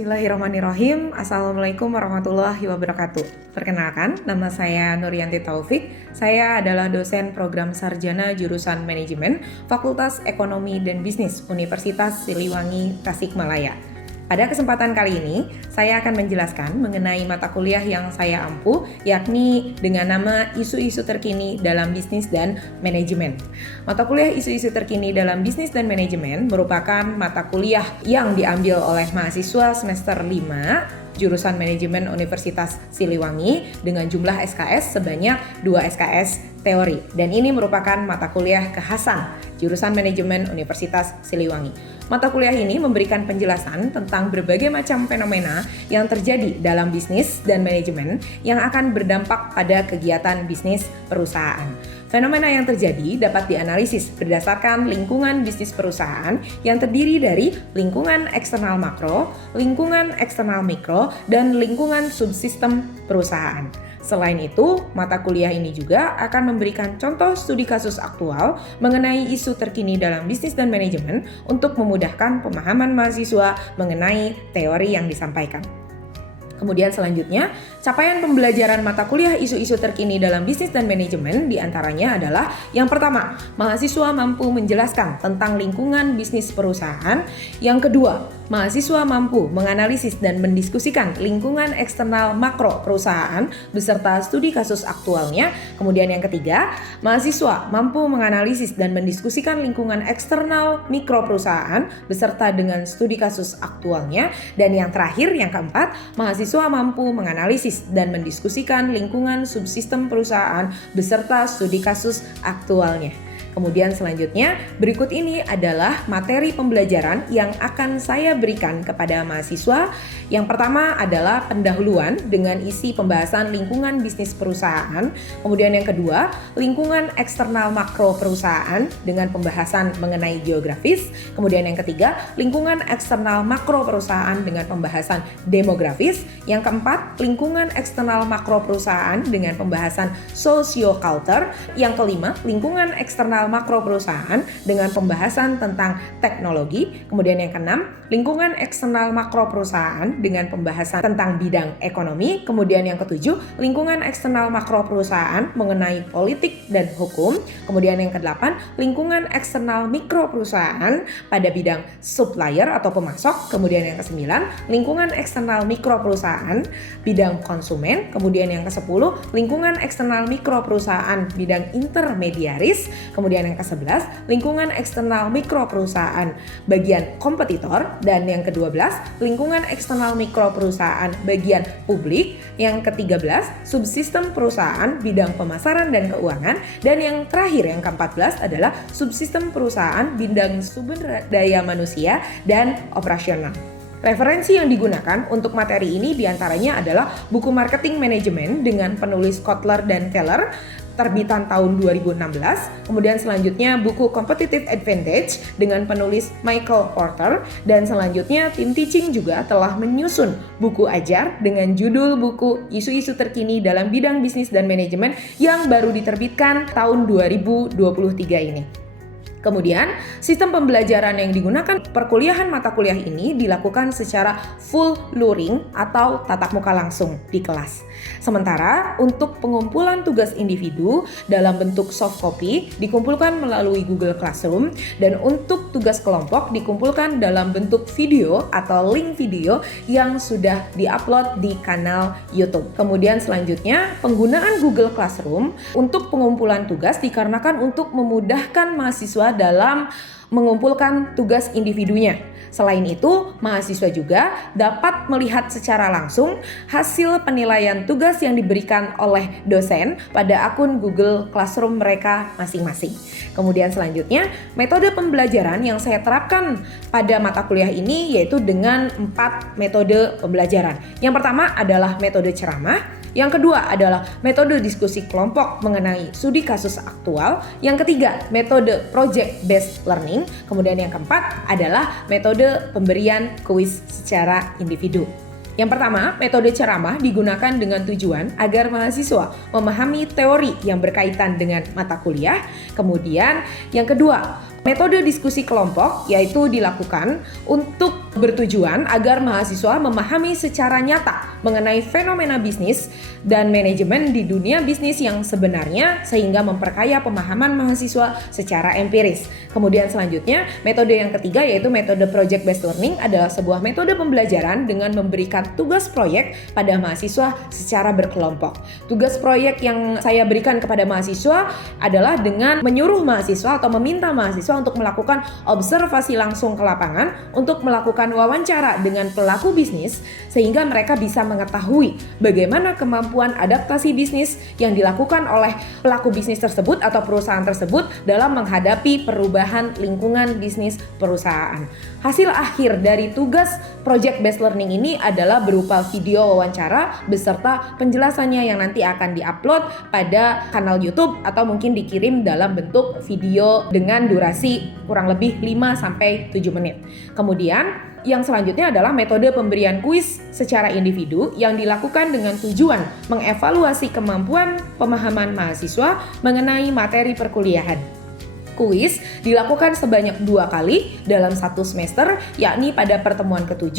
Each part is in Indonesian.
Bismillahirrahmanirrahim. Assalamualaikum warahmatullahi wabarakatuh. Perkenalkan, nama saya Nuryanti Taufik. Saya adalah dosen program sarjana jurusan manajemen Fakultas Ekonomi dan Bisnis Universitas Siliwangi, Tasikmalaya. Pada kesempatan kali ini, saya akan menjelaskan mengenai mata kuliah yang saya ampu, yakni dengan nama Isu-isu terkini dalam bisnis dan manajemen. Mata kuliah Isu-isu terkini dalam bisnis dan manajemen merupakan mata kuliah yang diambil oleh mahasiswa semester 5 jurusan manajemen Universitas Siliwangi dengan jumlah SKS sebanyak 2 SKS teori. Dan ini merupakan mata kuliah kekhasan jurusan manajemen Universitas Siliwangi. Mata kuliah ini memberikan penjelasan tentang berbagai macam fenomena yang terjadi dalam bisnis dan manajemen yang akan berdampak pada kegiatan bisnis perusahaan. Fenomena yang terjadi dapat dianalisis berdasarkan lingkungan bisnis perusahaan yang terdiri dari lingkungan eksternal makro, lingkungan eksternal mikro, dan lingkungan subsistem perusahaan. Selain itu, mata kuliah ini juga akan memberikan contoh studi kasus aktual mengenai isu terkini dalam bisnis dan manajemen untuk memudahkan pemahaman mahasiswa mengenai teori yang disampaikan. Kemudian selanjutnya, capaian pembelajaran mata kuliah isu-isu terkini dalam bisnis dan manajemen diantaranya adalah yang pertama, mahasiswa mampu menjelaskan tentang lingkungan bisnis perusahaan. Yang kedua, mahasiswa mampu menganalisis dan mendiskusikan lingkungan eksternal makro perusahaan beserta studi kasus aktualnya. Kemudian yang ketiga, mahasiswa mampu menganalisis dan mendiskusikan lingkungan eksternal mikro perusahaan beserta dengan studi kasus aktualnya. Dan yang terakhir, yang keempat, mahasiswa mampu menganalisis dan mendiskusikan lingkungan subsistem perusahaan beserta studi kasus aktualnya. Kemudian selanjutnya, berikut ini adalah materi pembelajaran yang akan saya berikan kepada mahasiswa. Yang pertama adalah pendahuluan dengan isi pembahasan lingkungan bisnis perusahaan. Kemudian yang kedua, lingkungan eksternal makro perusahaan dengan pembahasan mengenai geografis. Kemudian yang ketiga, lingkungan eksternal makro perusahaan dengan pembahasan demografis. Yang keempat, lingkungan eksternal makro perusahaan dengan pembahasan socio-culture. Yang kelima, lingkungan eksternal makro perusahaan dengan pembahasan tentang teknologi. Kemudian yang keenam, lingkungan eksternal makro perusahaan dengan pembahasan tentang bidang ekonomi. Kemudian yang ketujuh, lingkungan eksternal makro perusahaan mengenai politik dan hukum. Kemudian yang kedelapan, lingkungan eksternal mikro perusahaan pada bidang supplier atau pemasok. Kemudian yang kesembilan, lingkungan eksternal mikro perusahaan bidang konsumen. Kemudian yang kesepuluh, lingkungan eksternal mikro perusahaan bidang intermediaris. Kemudian yang ke-11, lingkungan eksternal mikro perusahaan bagian kompetitor. Dan yang ke-12, lingkungan eksternal mikro perusahaan bagian publik. Yang ke-13, subsistem perusahaan bidang pemasaran dan keuangan. Dan yang terakhir, yang ke-14 adalah subsistem perusahaan bidang sumber daya manusia dan operasional. Referensi yang digunakan untuk materi ini diantaranya adalah buku marketing manajemen dengan penulis Kotler dan Keller, terbitan tahun 2016. Kemudian selanjutnya buku Competitive Advantage dengan penulis Michael Porter. Dan selanjutnya tim teaching juga telah menyusun buku ajar dengan judul buku Isu-isu terkini dalam bidang bisnis dan manajemen yang baru diterbitkan tahun 2023 ini. Kemudian, sistem pembelajaran yang digunakan perkuliahan mata kuliah ini dilakukan secara full luring atau tatap muka langsung di kelas. Sementara untuk pengumpulan tugas individu dalam bentuk soft copy dikumpulkan melalui Google Classroom, dan untuk tugas kelompok dikumpulkan dalam bentuk video atau link video yang sudah diupload di kanal YouTube. Kemudian selanjutnya, penggunaan Google Classroom untuk pengumpulan tugas dikarenakan untuk memudahkan mahasiswa dalam mengumpulkan tugas individunya. Selain itu, mahasiswa juga dapat melihat secara langsung hasil penilaian tugas yang diberikan oleh dosen pada akun Google Classroom mereka masing-masing. Kemudian selanjutnya, metode pembelajaran yang saya terapkan pada mata kuliah ini yaitu dengan 4 metode pembelajaran. Yang pertama adalah metode ceramah. Yang kedua adalah metode diskusi kelompok mengenai studi kasus aktual. Yang ketiga, metode project based learning. Kemudian yang keempat adalah metode pemberian kuis secara individu. Yang pertama, metode ceramah digunakan dengan tujuan agar mahasiswa memahami teori yang berkaitan dengan mata kuliah. Kemudian, yang kedua, Metode diskusi kelompok yaitu dilakukan untuk bertujuan agar mahasiswa memahami secara nyata mengenai fenomena bisnis dan manajemen di dunia bisnis yang sebenarnya sehingga memperkaya pemahaman mahasiswa secara empiris. Kemudian selanjutnya, metode yang ketiga yaitu metode project based learning adalah sebuah metode pembelajaran dengan memberikan tugas proyek pada mahasiswa secara berkelompok. Tugas proyek yang saya berikan kepada mahasiswa adalah dengan menyuruh mahasiswa atau meminta mahasiswa untuk melakukan observasi langsung ke lapangan untuk melakukan wawancara dengan pelaku bisnis sehingga mereka bisa mengetahui bagaimana kemampuan adaptasi bisnis yang dilakukan oleh pelaku bisnis tersebut atau perusahaan tersebut dalam menghadapi perubahan lingkungan bisnis perusahaan. Hasil akhir dari tugas project based learning ini adalah berupa video wawancara beserta penjelasannya yang nanti akan diupload pada kanal YouTube atau mungkin dikirim dalam bentuk video dengan durasi kurang lebih 5-7 menit. Kemudian yang selanjutnya adalah metode pemberian kuis secara individu yang dilakukan dengan tujuan mengevaluasi kemampuan pemahaman mahasiswa mengenai materi perkuliahan. Kuis dilakukan sebanyak 2 kali dalam 1 semester, yakni pada pertemuan ke-7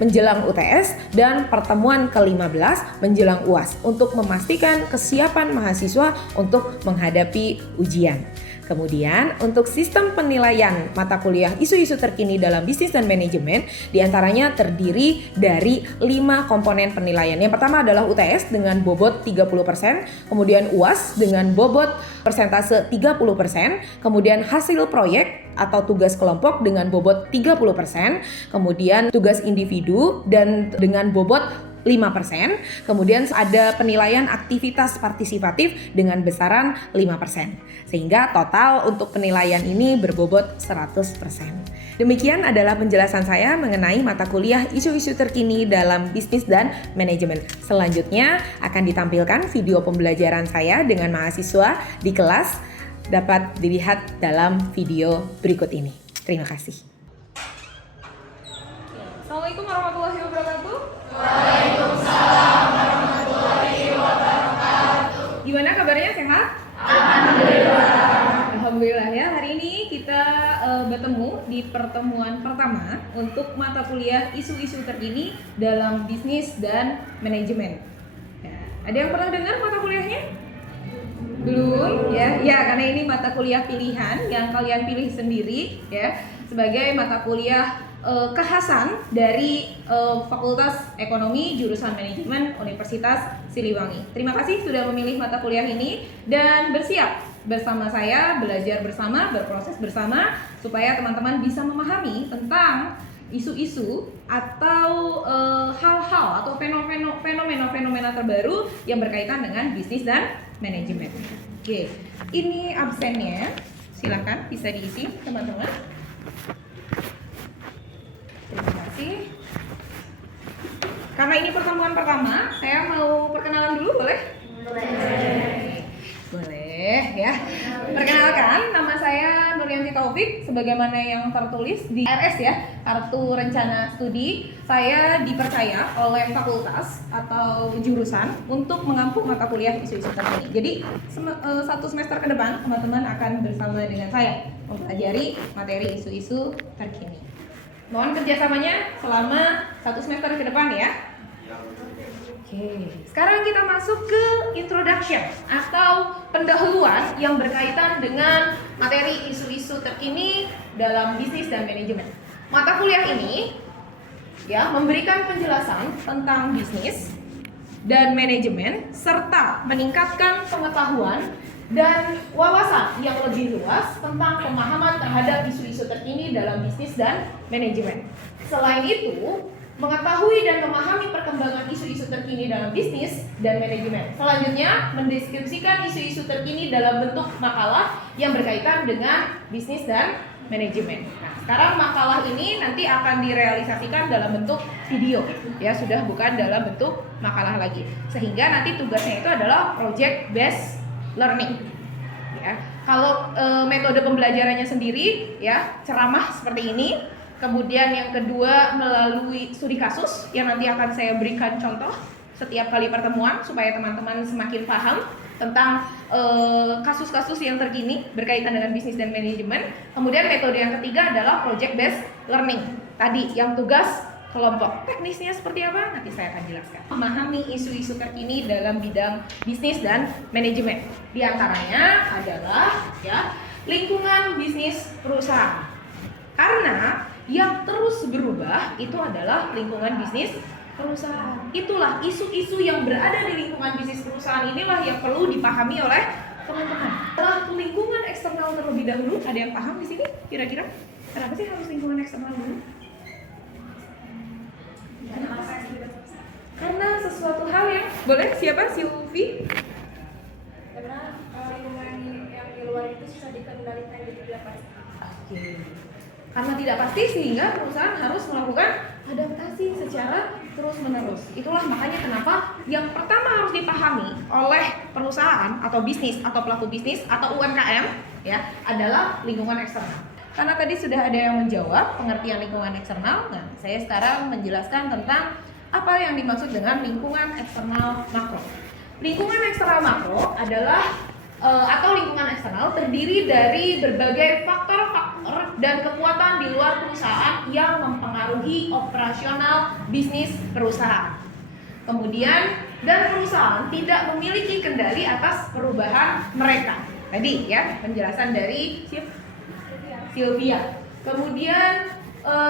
menjelang UTS dan pertemuan ke-15 menjelang UAS untuk memastikan kesiapan mahasiswa untuk menghadapi ujian. Kemudian untuk sistem penilaian mata kuliah isu-isu terkini dalam bisnis dan manajemen diantaranya terdiri dari 5 komponen penilaian. Yang pertama adalah UTS dengan bobot 30%, kemudian UAS dengan bobot persentase 30%, kemudian hasil proyek atau tugas kelompok dengan bobot 30%, kemudian tugas individu dan dengan bobot 5%, kemudian ada penilaian aktivitas partisipatif dengan besaran 5%. Sehingga total untuk penilaian ini berbobot 100%. Demikian adalah penjelasan saya mengenai mata kuliah isu-isu terkini dalam bisnis dan manajemen. Selanjutnya akan ditampilkan video pembelajaran saya dengan mahasiswa di kelas, dapat dilihat dalam video berikut ini. Terima kasih. Assalamualaikum warahmatullahi wabarakatuh. Waalaikumsalam warahmatullahi wabarakatuh. Gimana kabarnya, sehat? Alhamdulillah. Alhamdulillah ya, hari ini kita bertemu di pertemuan pertama untuk mata kuliah isu-isu terkini dalam bisnis dan manajemen. Ya, ada yang pernah dengar mata kuliahnya? Belum ya? Ya, karena ini mata kuliah pilihan yang kalian pilih sendiri ya sebagai mata kuliah kekhasan dari Fakultas Ekonomi Jurusan Manajemen Universitas Siliwangi. Terima kasih sudah memilih mata kuliah ini dan bersiap bersama saya, belajar bersama, berproses bersama supaya teman-teman bisa memahami tentang isu-isu atau hal-hal atau fenomena terbaru yang berkaitan dengan bisnis dan manajemen. Oke, ini absennya, silakan bisa diisi teman-teman. Terima kasih. Karena ini pertemuan pertama, saya mau perkenalan dulu, boleh? Boleh ya. Perkenalkan, nama saya Nuryanti Taufik, sebagaimana yang tertulis di RS ya, Kartu Rencana Studi. Saya dipercaya oleh fakultas atau jurusan untuk mengampu mata kuliah isu-isu terkini. Jadi 1 semester ke depan teman-teman akan bersama dengan saya mempelajari materi isu-isu terkini. Mohon kerjasamanya selama 1 semester ke depan ya. Oke, sekarang kita masuk ke introduction atau pendahuluan yang berkaitan dengan materi isu-isu terkini dalam bisnis dan manajemen. Mata kuliah ini ya memberikan penjelasan tentang bisnis dan manajemen serta meningkatkan pengetahuan dan wawasan yang lebih luas tentang pemahaman terhadap isu-isu terkini dalam bisnis dan manajemen. Selain itu, mengetahui dan memahami perkembangan isu-isu terkini dalam bisnis dan manajemen. Selanjutnya, mendeskripsikan isu-isu terkini dalam bentuk makalah yang berkaitan dengan bisnis dan manajemen. Nah, sekarang makalah ini nanti akan direalisasikan dalam bentuk video, ya sudah bukan dalam bentuk makalah lagi. Sehingga nanti tugasnya itu adalah project based learning. Ya, kalau metode pembelajarannya sendiri, ya ceramah seperti ini. Kemudian yang kedua melalui studi kasus yang nanti akan saya berikan contoh setiap kali pertemuan supaya teman-teman semakin paham. tentang kasus-kasus yang terkini berkaitan dengan bisnis dan manajemen. Kemudian metode yang ketiga adalah project based learning. Tadi yang tugas kelompok. Teknisnya seperti apa? Nanti saya akan jelaskan. Memahami isu-isu terkini dalam bidang bisnis dan manajemen. Di antaranya adalah lingkungan bisnis perusahaan. Karena yang terus berubah itu adalah lingkungan bisnis perusahaan. Itulah isu-isu yang berada di lingkungan bisnis perusahaan inilah yang perlu dipahami oleh teman-teman. Setelah lingkungan eksternal terlebih dahulu, ada yang paham di sini? Kira-kira kenapa sih harus lingkungan eksternal dulu? Kenapa? Karena sesuatu hal yang boleh siapa? Silvi? Karena lingkungan yang di luar itu susah dikendalikan, jadi tidak pasti. Oke. Karena tidak pasti sehingga perusahaan harus melakukan adaptasi secara terus-menerus. Itulah makanya kenapa yang pertama harus dipahami oleh perusahaan atau bisnis atau pelaku bisnis atau UMKM adalah lingkungan eksternal. Karena tadi sudah ada yang menjawab pengertian lingkungan eksternal. Nah, saya sekarang menjelaskan tentang apa yang dimaksud dengan lingkungan eksternal makro. Lingkungan eksternal makro adalah atau lingkungan eksternal terdiri dari berbagai faktor-faktor dan kekuatan di luar perusahaan yang mempengaruhi operasional bisnis perusahaan. Kemudian dan perusahaan tidak memiliki kendali atas perubahan mereka. Tadi penjelasan dari Sylvia. Kemudian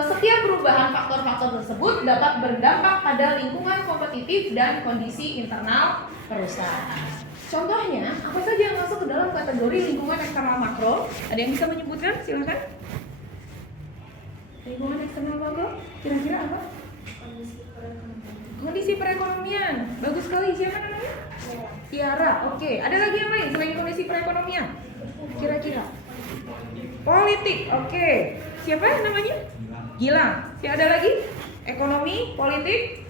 setiap perubahan faktor-faktor tersebut dapat berdampak pada lingkungan kompetitif dan kondisi internal perusahaan. Contohnya, apa saja yang masuk ke dalam kategori lingkungan eksternal makro? Ada yang bisa menyebutkan? Silakan. Lingkungan eksternal makro, kira-kira apa? Kondisi perekonomian. Bagus sekali. Siapa namanya? Tiara. Oke. Ada lagi yang lain selain kondisi perekonomian? Kira-kira? Politik. Oke. Siapa namanya? Gilang. Siapa ada lagi? Ekonomi, politik,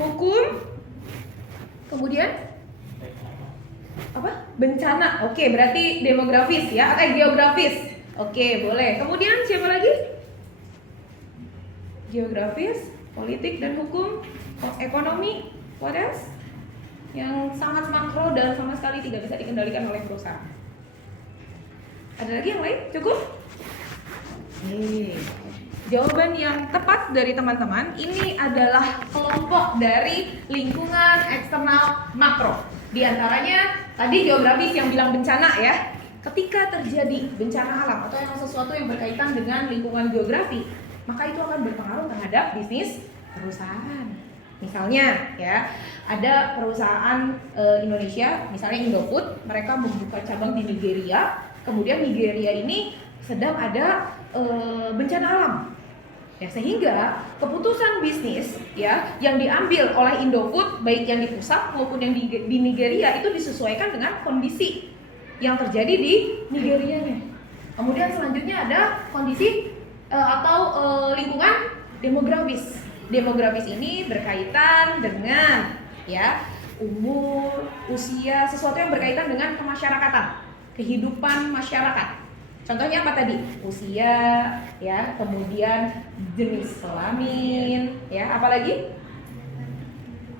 hukum. Kemudian apa? Bencana. Oke, berarti demografis geografis. Oke, boleh. Kemudian siapa lagi? Geografis, politik dan hukum, ekonomi, what else? Yang sangat makro dan sama sekali tidak bisa dikendalikan oleh perusahaan. Ada lagi yang lain? Cukup? Jawaban yang tepat dari teman-teman ini adalah kelompok dari lingkungan eksternal makro. Di antaranya tadi geografis yang bilang bencana Ketika terjadi bencana alam atau yang sesuatu yang berkaitan dengan lingkungan geografi, maka itu akan berpengaruh terhadap bisnis perusahaan. Misalnya ada perusahaan Indonesia, misalnya Indofood, mereka membuka cabang di Nigeria. Kemudian Nigeria ini sedang ada bencana alam. Sehingga keputusan bisnis yang diambil oleh Indofood baik yang di pusat maupun yang di Nigeria itu disesuaikan dengan kondisi yang terjadi di Nigerianya. Kemudian selanjutnya ada kondisi atau lingkungan demografis. Demografis ini berkaitan dengan umur, usia, sesuatu yang berkaitan dengan kemasyarakatan, kehidupan masyarakat. Contohnya apa tadi? Usia, kemudian jenis kelamin, apalagi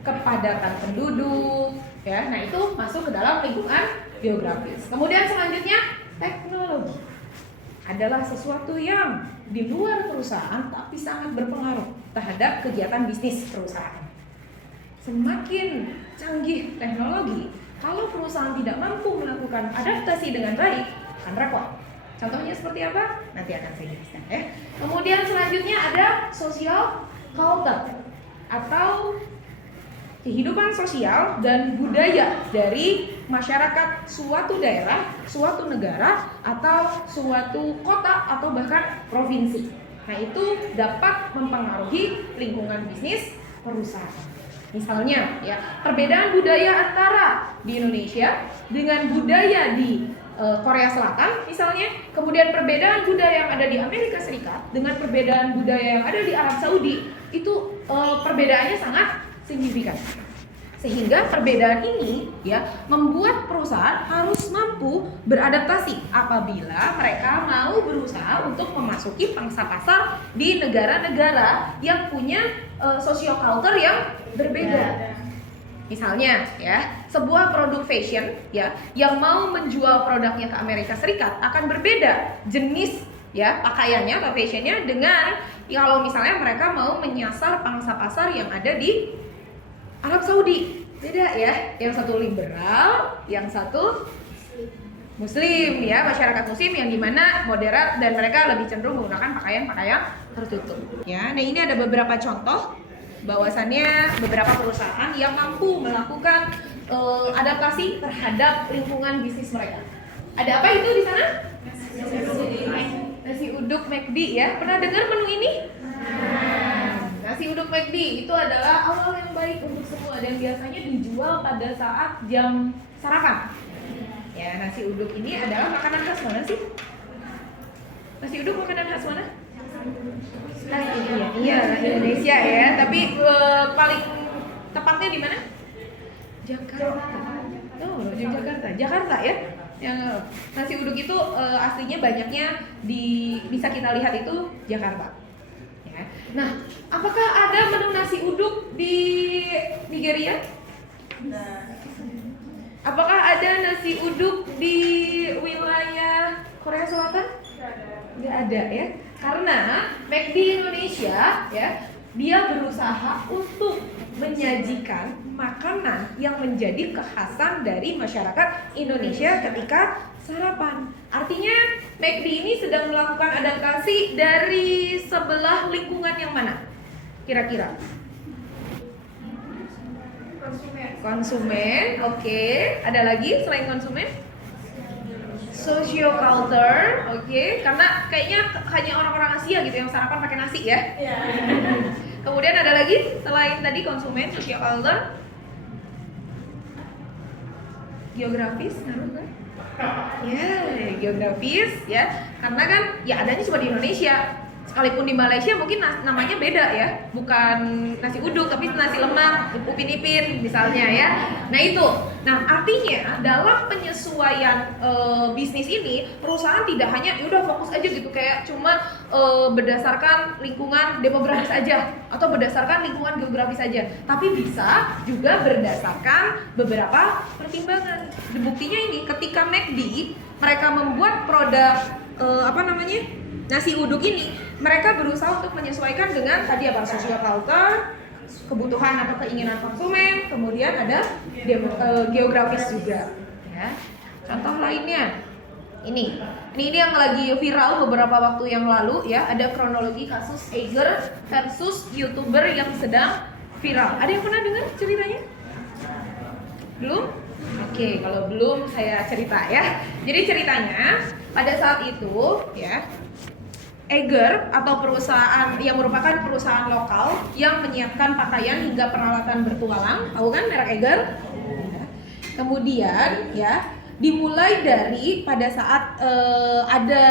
kepadatan penduduk, Nah, itu masuk ke dalam lingkungan geografis. Kemudian selanjutnya teknologi adalah sesuatu yang di luar perusahaan tapi sangat berpengaruh terhadap kegiatan bisnis perusahaan. Semakin canggih teknologi, kalau perusahaan tidak mampu melakukan adaptasi dengan baik, akan repot. Contohnya seperti apa? Nanti akan saya jelaskan Kemudian selanjutnya ada social culture atau kehidupan sosial dan budaya dari masyarakat suatu daerah, suatu negara, atau suatu kota atau bahkan provinsi. Nah, itu dapat mempengaruhi lingkungan bisnis perusahaan. Misalnya perbedaan budaya antara di Indonesia dengan budaya di Korea Selatan misalnya, kemudian perbedaan budaya yang ada di Amerika Serikat dengan perbedaan budaya yang ada di Arab Saudi, itu perbedaannya sangat signifikan. Sehingga perbedaan ini membuat perusahaan harus mampu beradaptasi apabila mereka mau berusaha untuk memasuki pangsa pasar di negara-negara yang punya social culture yang berbeda. Misalnya ya, sebuah produk fashion ya yang mau menjual produknya ke Amerika Serikat akan berbeda jenis ya pakaiannya atau fashionnya dengan kalau misalnya mereka mau menyasar pangsa pasar yang ada di Arab Saudi. Beda ya, yang satu liberal, yang satu Muslim ya, masyarakat Muslim yang dimana moderat dan mereka lebih cenderung menggunakan pakaian-pakaian tertutup. Ya, nah ini ada beberapa contoh bahwasannya beberapa perusahaan yang mampu melakukan adaptasi terhadap lingkungan bisnis mereka. Ada apa itu di sana? Nasi uduk McD ya. Pernah dengar menu ini? Nasi uduk McD itu adalah awal yang baik untuk semua dan biasanya dijual pada saat jam sarapan. Ya, nasi uduk ini adalah makanan khas mana sih? Nasi uduk makanan khas mana? Iya, Indonesia ya. Tapi paling tepatnya di mana? Jakarta. Oh, di Jakarta. Jakarta ya. Yang nasi uduk itu aslinya banyaknya bisa kita lihat itu Jakarta. Ya. Nah, apakah ada menu nasi uduk di Nigeria? Apakah ada nasi uduk di wilayah Korea Selatan? Nggak ada ya. Karena McD Indonesia ya, dia berusaha untuk menyajikan makanan yang menjadi kekhasan dari masyarakat Indonesia ketika sarapan. Artinya McD ini sedang melakukan adaptasi dari sebelah lingkungan yang mana? Kira-kira? Konsumen, oke. Ada lagi selain konsumen? Socioculture, oke. Karena kayaknya hanya orang-orang Asia gitu yang sarapan pakai nasi ya. Kemudian ada lagi selain tadi konsumen, socioculture, geografis, ya geografis ya. Karena kan ya adanya cuma di Indonesia. Sekalipun di Malaysia mungkin namanya beda ya, bukan nasi uduk tapi nasi lemak, upin ipin misalnya ya. Nah itu, nah artinya dalam penyesuaian bisnis ini perusahaan tidak hanya udah fokus aja gitu kayak cuma berdasarkan lingkungan demografis aja atau berdasarkan lingkungan geografis aja, tapi bisa juga berdasarkan beberapa pertimbangan. Buktinya ini ketika McD mereka membuat produk nasi uduk ini, mereka berusaha untuk menyesuaikan dengan tadi apa socioculture, kebutuhan atau keinginan konsumen, kemudian ada geografis juga. Ya. Contoh lainnya, ini yang lagi viral beberapa waktu yang lalu ya, ada kronologi kasus Eiger versus YouTuber yang sedang viral. Ada yang pernah dengar ceritanya? Belum? Oke, kalau belum saya cerita ya. Jadi ceritanya pada saat itu ya, Eiger atau perusahaan yang merupakan perusahaan lokal yang menyiapkan pakaian hingga peralatan bertualang, tahu kan merek Eiger? Kemudian ya dimulai dari pada saat ada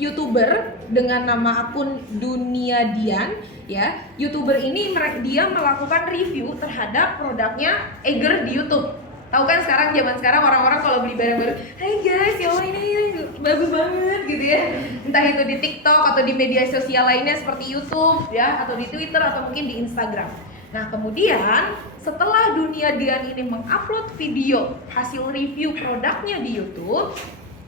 YouTuber dengan nama akun Dunia Dian ya. YouTuber ini dia melakukan review terhadap produknya Eiger di YouTube. Tahu kan zaman sekarang orang-orang kalau beli barang baru, "Hai guys, ya Allah ini bagus banget," gitu ya. Entah itu di TikTok atau di media sosial lainnya seperti YouTube ya, atau di Twitter atau mungkin di Instagram. Nah, kemudian setelah Dunia Dian ini mengupload video hasil review produknya di YouTube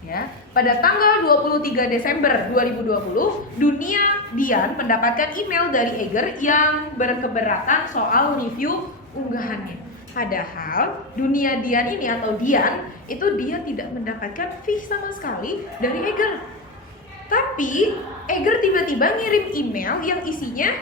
ya, pada tanggal 23 Desember 2020, Dunia Dian mendapatkan email dari Eiger yang berkeberatan soal review unggahannya. Padahal Dunia Dian ini atau Dian itu dia tidak mendapatkan fee sama sekali dari Eiger. Tapi Eiger tiba-tiba ngirim email yang isinya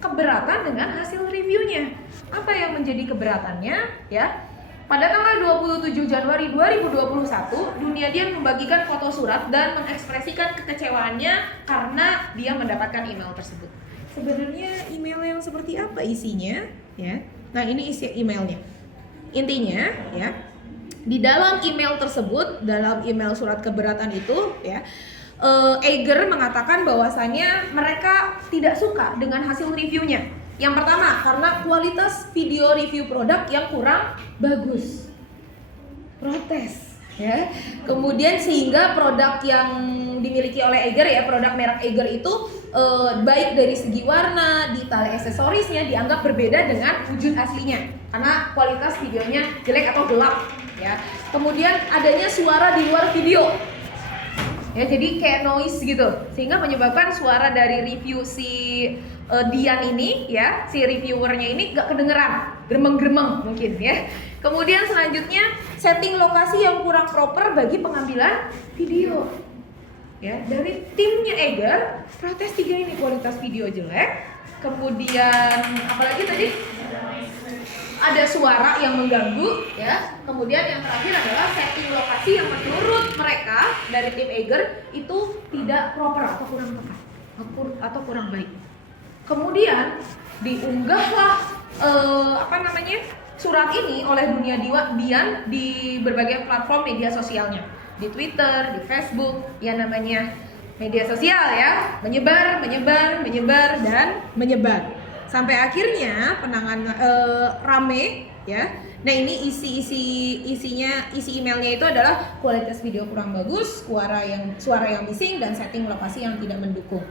keberatan dengan hasil reviewnya. Apa yang menjadi keberatannya ya? Pada tanggal 27 Januari 2021, Dunia Dian membagikan foto surat dan mengekspresikan kekecewaannya karena dia mendapatkan email tersebut. Sebenarnya email yang seperti apa isinya ya? Nah, ini isi emailnya. Intinya ya, di dalam email tersebut, dalam email surat keberatan itu ya, Eiger mengatakan bahwasannya mereka tidak suka dengan hasil reviewnya. Yang pertama, karena kualitas video review produk yang kurang bagus. Protes ya. Kemudian sehingga produk yang dimiliki oleh Eiger ya, produk merek Eiger itu baik dari segi warna, detail aksesorisnya dianggap berbeda dengan wujud aslinya karena kualitas videonya jelek atau gelap ya. Kemudian adanya suara di luar video. Ya, jadi kayak noise gitu sehingga menyebabkan suara dari review si Dian ini ya, si reviewernya ini gak kedengeran, gremeng-gremeng mungkin ya. Kemudian selanjutnya setting lokasi yang kurang proper bagi pengambilan video. Ya, dari timnya Eiger protes 3 ini, kualitas video jelek, kemudian apalagi tadi ada suara yang mengganggu ya. Kemudian yang terakhir adalah setting lokasi yang menurut mereka dari tim Eiger itu tidak proper atau kurang tepat atau kurang baik. Kemudian diunggahlah surat ini oleh Dunia Dian di berbagai platform media sosialnya, di Twitter, di Facebook, ya namanya media sosial ya, menyebar dan menyebar. Sampai akhirnya rame ya. Nah, ini isi emailnya itu adalah kualitas video kurang bagus, suara yang bising dan setting lokasi yang tidak mendukung.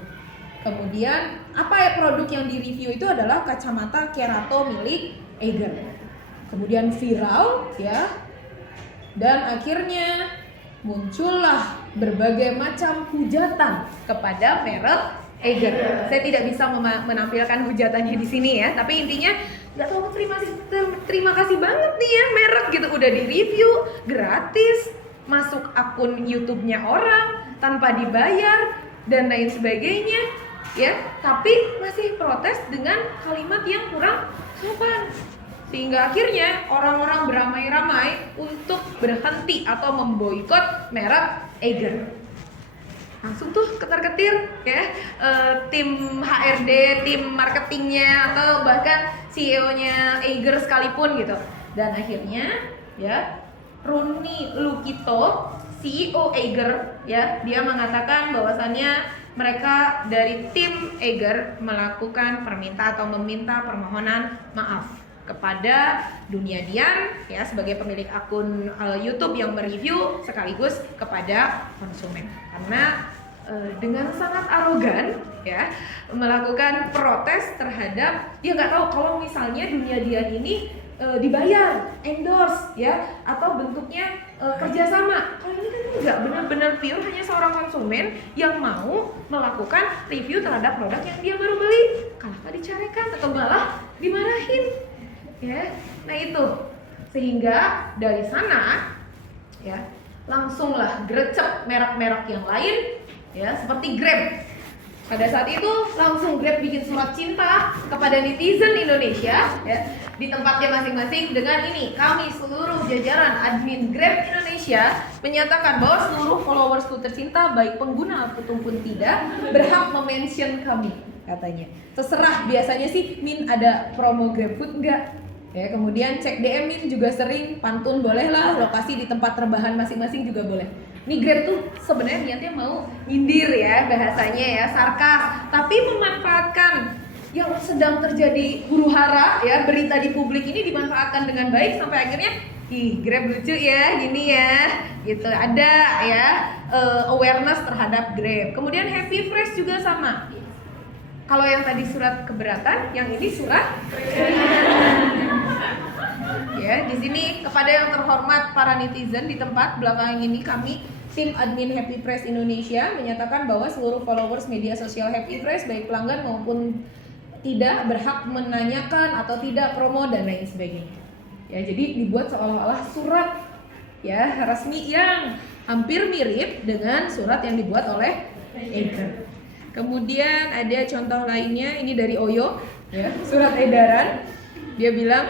Kemudian produk yang direview itu adalah kacamata Kerato milik Eiger. Kemudian viral ya. Dan akhirnya muncullah berbagai macam hujatan kepada merek Eiger. Saya tidak bisa menampilkan hujatannya di sini ya, tapi intinya nggak tahu terima kasih banget nih ya merek gitu, udah di review gratis, masuk akun YouTube-nya orang tanpa dibayar dan lain sebagainya ya, tapi masih protes dengan kalimat yang kurang sopan. Sehingga akhirnya orang-orang beramai-ramai untuk berhenti atau memboikot merek Eiger. Langsung tuh ketar-ketir ya, tim HRD, tim marketingnya atau bahkan CEO-nya Eiger sekalipun gitu. Dan akhirnya ya Runi Lukito, CEO Eiger ya, dia mengatakan bahwasannya mereka dari tim Eiger melakukan meminta permohonan maaf kepada Dunia Dian ya sebagai pemilik akun YouTube yang mereview sekaligus kepada konsumen, karena dengan sangat arogan ya melakukan protes terhadap, dia nggak tahu kalau misalnya Dunia Dian ini dibayar, endorse ya atau bentuknya kerjasama. Kalau ini kan enggak, benar-benar pure hanya seorang konsumen yang mau melakukan review terhadap produk yang dia baru beli, kalahkah dicarekan atau malah dimarahin. Ya, nah itu sehingga dari sana ya langsunglah gerecek merek-merek yang lain ya seperti Grab. Pada saat itu langsung Grab bikin surat cinta kepada netizen Indonesia ya di tempatnya masing-masing dengan ini, kami seluruh jajaran admin Grab Indonesia menyatakan bahwa seluruh followersku tercinta baik pengguna ataupun tidak berhak memention kami, katanya. Terserah, biasanya sih Min ada promo GrabFood enggak? Ya, kemudian cek DM Min juga sering, pantun bolehlah, lokasi di tempat rebahan masing-masing juga boleh. Ini Grab tuh sebenarnya niatnya mau nyindir ya bahasanya ya, sarkas, tapi memanfaatkan yang sedang terjadi huru-hara ya, berita di publik ini dimanfaatkan dengan baik sampai akhirnya Grab lucu ya, gini ya, gitu. Ada ya awareness terhadap Grab. Kemudian Happy Fresh juga sama. Kalau yang tadi surat keberatan, yang ini surat ya, di sini kepada yang terhormat para netizen di tempat belakang ini, kami tim admin Happy Fresh Indonesia menyatakan bahwa seluruh followers media sosial Happy Fresh baik pelanggan maupun tidak berhak menanyakan atau tidak promo dan lain sebagainya. Ya, jadi dibuat seolah-olah surat ya resmi yang hampir mirip dengan surat yang dibuat oleh Eiger. Kemudian ada contoh lainnya, ini dari Oyo ya, surat edaran. Dia bilang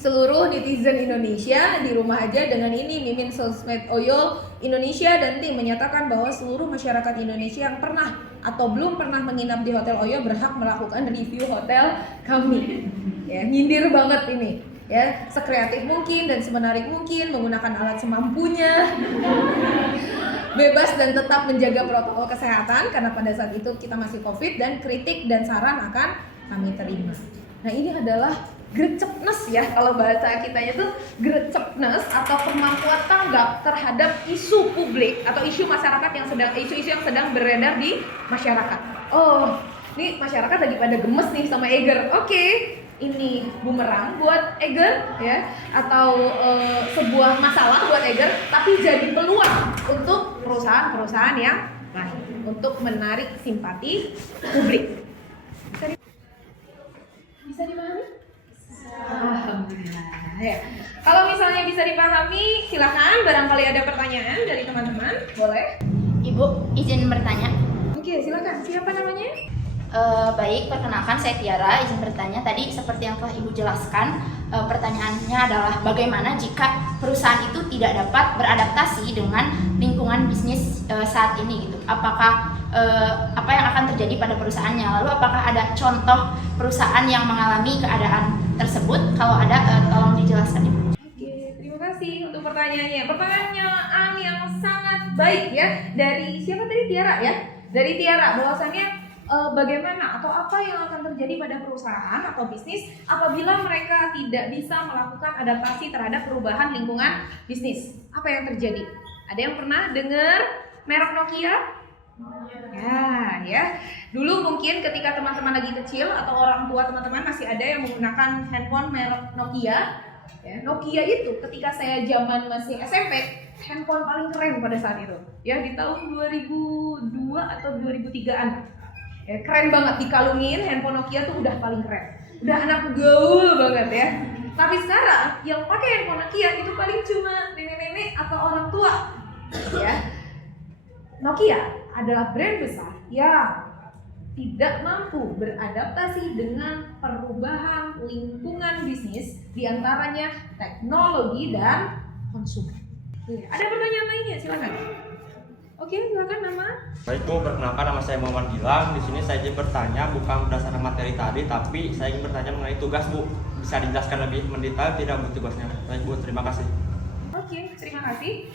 seluruh netizen Indonesia di rumah aja dengan ini, Mimin Sosmed Oyo Indonesia dan tim menyatakan bahwa seluruh masyarakat Indonesia yang pernah atau belum pernah menginap di Hotel Oyo berhak melakukan review hotel kami. Ya, nyindir banget ini. Ya, sekreatif mungkin dan semenarik mungkin, menggunakan alat semampunya, bebas dan tetap menjaga protokol kesehatan karena pada saat itu kita masih COVID, dan kritik dan saran akan kami terima. Nah, ini adalah grecepness ya, kalau bahasa kitanya tuh grecepness atau kemampuan tanggap terhadap isu publik atau isu masyarakat yang sedang beredar di masyarakat. Oh, ini masyarakat lagi pada gemes nih sama Eger. Oke, ini bumerang buat Eger ya, atau sebuah masalah buat Eger, tapi jadi peluang untuk perusahaan-perusahaan yang lain untuk menarik simpati publik. Bisa dipahami? Alhamdulillah ya. Kalau misalnya bisa dipahami, silakan. Barangkali ada pertanyaan dari teman-teman, boleh. Ibu, izin bertanya. Oke, silakan. Siapa namanya? Baik, perkenalkan saya Tiara, izin bertanya. Tadi seperti yang telah Ibu jelaskan, pertanyaannya adalah bagaimana jika perusahaan itu tidak dapat beradaptasi dengan lingkungan bisnis saat ini gitu. Apakah apa yang akan terjadi pada perusahaannya? Lalu apakah ada contoh perusahaan yang mengalami keadaan tersebut? Kalau ada, tolong dijelaskan Ibu. Oke, terima kasih untuk pertanyaannya. Pertanyaan yang sangat baik ya. Dari siapa tadi? Tiara ya? Dari Tiara, bahwasannya bagaimana atau apa yang akan terjadi pada perusahaan atau bisnis apabila mereka tidak bisa melakukan adaptasi terhadap perubahan lingkungan bisnis. Apa yang terjadi? Ada yang pernah dengar merek Nokia? Ya. Dulu mungkin ketika teman-teman lagi kecil atau orang tua teman-teman masih ada yang menggunakan handphone merek Nokia. Ya, Nokia itu ketika saya zaman masih SMP, handphone paling keren pada saat itu. Ya, di tahun 2002 atau 2003-an. Ya, keren banget, dikalungin handphone Nokia tuh udah paling keren. Udah anak gaul banget ya. Tapi sekarang yang pakai handphone Nokia itu paling cuma nenek-nenek atau orang tua. Ya. Nokia adalah brand besar yang tidak mampu beradaptasi dengan perubahan lingkungan bisnis, diantaranya teknologi dan konsumen. Ada pertanyaan lainnya? Silakan. Oke, silakan nama. Baik Bu, perkenalkan nama saya Muhammad Gilang. Di sini saya ingin bertanya bukan berdasarkan materi tadi, tapi saya ingin bertanya mengenai tugas Bu. Bisa dijelaskan lebih mendetail tidak Bu tugasnya? Baik Bu, terima kasih. Oke, terima kasih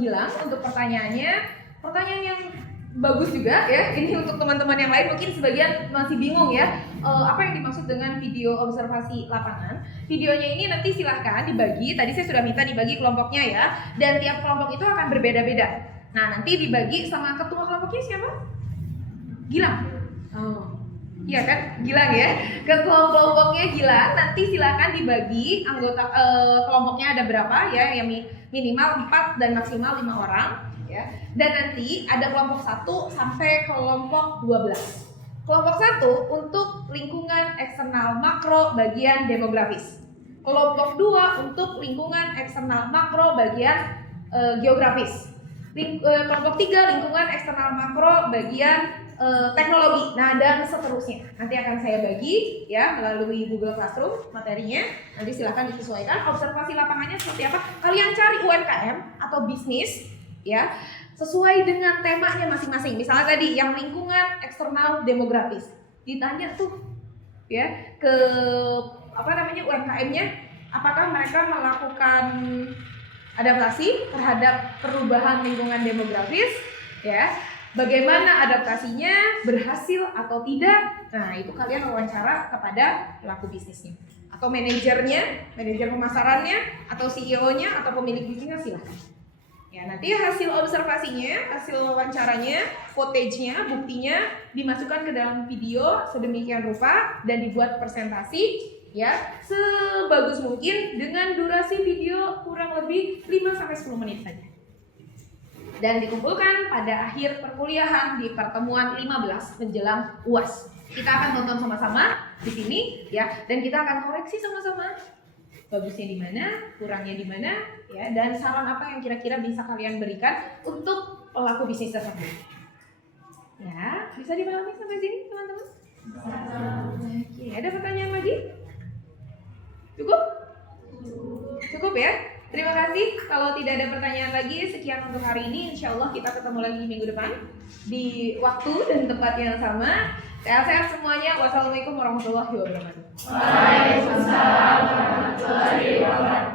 Gilang untuk pertanyaannya. Pertanyaan yang bagus juga ya. Ini untuk teman-teman yang lain mungkin sebagian masih bingung ya. Apa yang dimaksud dengan video observasi lapangan? Videonya ini nanti silahkan dibagi. Tadi saya sudah minta dibagi kelompoknya ya. Dan tiap kelompok itu akan berbeda-beda. Nah, nanti dibagi sama ketua kelompoknya siapa? Gilang. Oh, iya kan? Gilang ya. Ketua kelompoknya Gilang. Nanti silakan dibagi anggota kelompoknya ada berapa ya? Yang minimal 4 dan maksimal 5 orang ya. Dan nanti ada kelompok 1 sampai kelompok 12. Kelompok 1 untuk lingkungan eksternal makro bagian demografis. Kelompok 2 untuk lingkungan eksternal makro bagian geografis. Kelompok 3 lingkungan eksternal makro bagian teknologi. Nah, dan seterusnya. Nanti akan saya bagi ya melalui Google Classroom materinya. Nanti silakan disesuaikan observasi lapangannya seperti apa. Kalian cari UMKM atau bisnis ya sesuai dengan temanya masing-masing. Misalnya tadi yang lingkungan eksternal demografis. Ditanya tuh ya ke UMKM-nya apakah mereka melakukan adaptasi terhadap perubahan lingkungan demografis ya. Bagaimana adaptasinya, berhasil atau tidak? Nah, itu kalian wawancara kepada pelaku bisnisnya atau manajernya, manajer pemasarannya atau CEO-nya atau pemilik bisnisnya silakan. Ya, nanti hasil observasinya, hasil wawancaranya, footage-nya, buktinya dimasukkan ke dalam video sedemikian rupa dan dibuat presentasi ya sebagus mungkin dengan durasi video kurang lebih 5-10 menit saja. Dan dikumpulkan pada akhir perkuliahan di pertemuan 15 menjelang UAS. Kita akan tonton sama-sama di sini ya dan kita akan koreksi sama-sama. Bagusnya di mana, kurangnya di mana ya dan saran apa yang kira-kira bisa kalian berikan untuk pelaku bisnis tersebut. Ya, bisa dipahami sampai sini teman-teman? Oke, ada pertanyaan lagi? Cukup? Cukup ya? Terima kasih. Kalau tidak ada pertanyaan lagi, sekian untuk hari ini. Insya Allah kita ketemu lagi minggu depan di waktu dan tempat yang sama. Sehat-sehat semuanya. Wassalamualaikum warahmatullahi wabarakatuh. Waalaikumsalam warahmatullahi wabarakatuh.